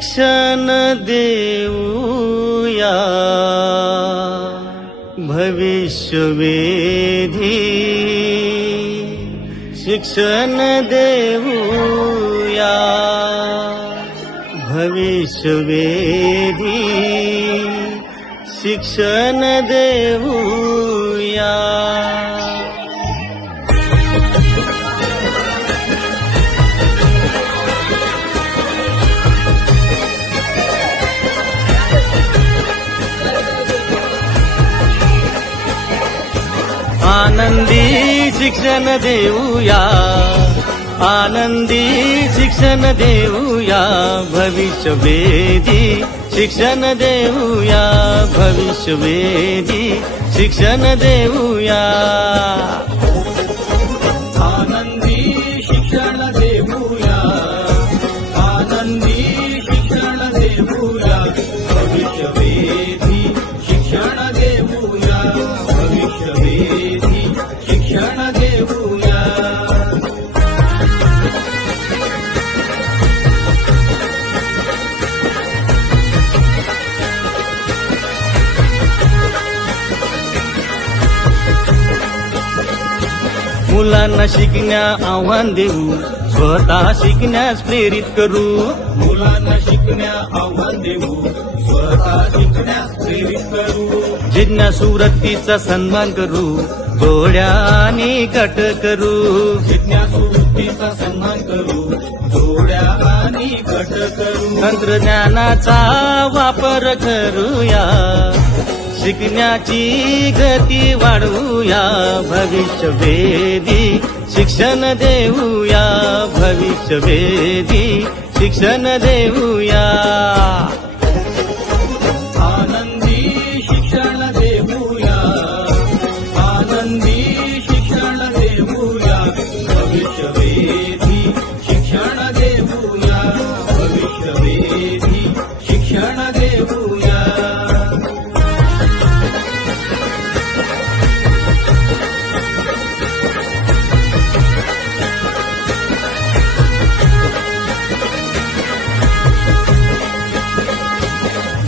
शिक्षण देऊया भविष्यवेधी शिक्षण देऊया भविष्यवेधी शिक्षण देऊया. आनंदी शिक्षण देऊया आनंदी शिक्षण देऊया भविष्यवेधी शिक्षण देऊया भविष्यवेधी शिक्षण देऊया. आनंदी शिक्षण देऊया आनंदी शिक्षण देऊया भविष्यवेधी शिक्षण देऊया भविष्यवेधी शिक्षण देऊया. मुलांना शिकण्या आव्हान देऊ स्वतः शिकण्यास प्रेरित करू. मुलांना शिकण्या आव्हान देऊ स्वतः शिकण्यास प्रेरित करू. जिज्ञासू वृत्तीचा सन्मान करू जोड्याने कट करू. जिज्ञासू वृत्तीचा सन्मान करू जोड्या आणि गट करू. तंत्रज्ञानाचा वापर करूया शिकण्याची गती वाढवूया भविष्यवेधी शिक्षण देऊया भविष्यवेधी शिक्षण देऊया. आनंदी शिक्षण देऊया आनंदी शिक्षण देऊया भविष्यवेधी शिक्षण देऊया भविष्यवेधी शिक्षण देऊया.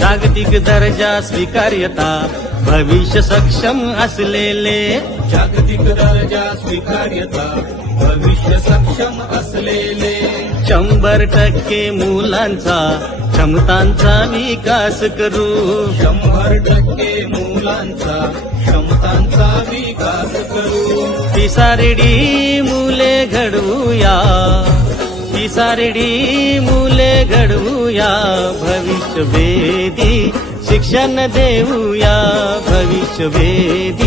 जागतिक दर्जा स्वीकार्यता भविष्य सक्षम असलेले जागतिक दर्जा स्वीकार्यता भविष्य सक्षम असलेले 100% मुलांचा क्षमतांचा विकास करू. 100% मुलांचा क्षमतांचा विकास करू. पिसारेडी मुले घडवूया पिसारेडी मुले घडवूया भविष्यवेधी शिक्षण देऊया भविष्यवेधी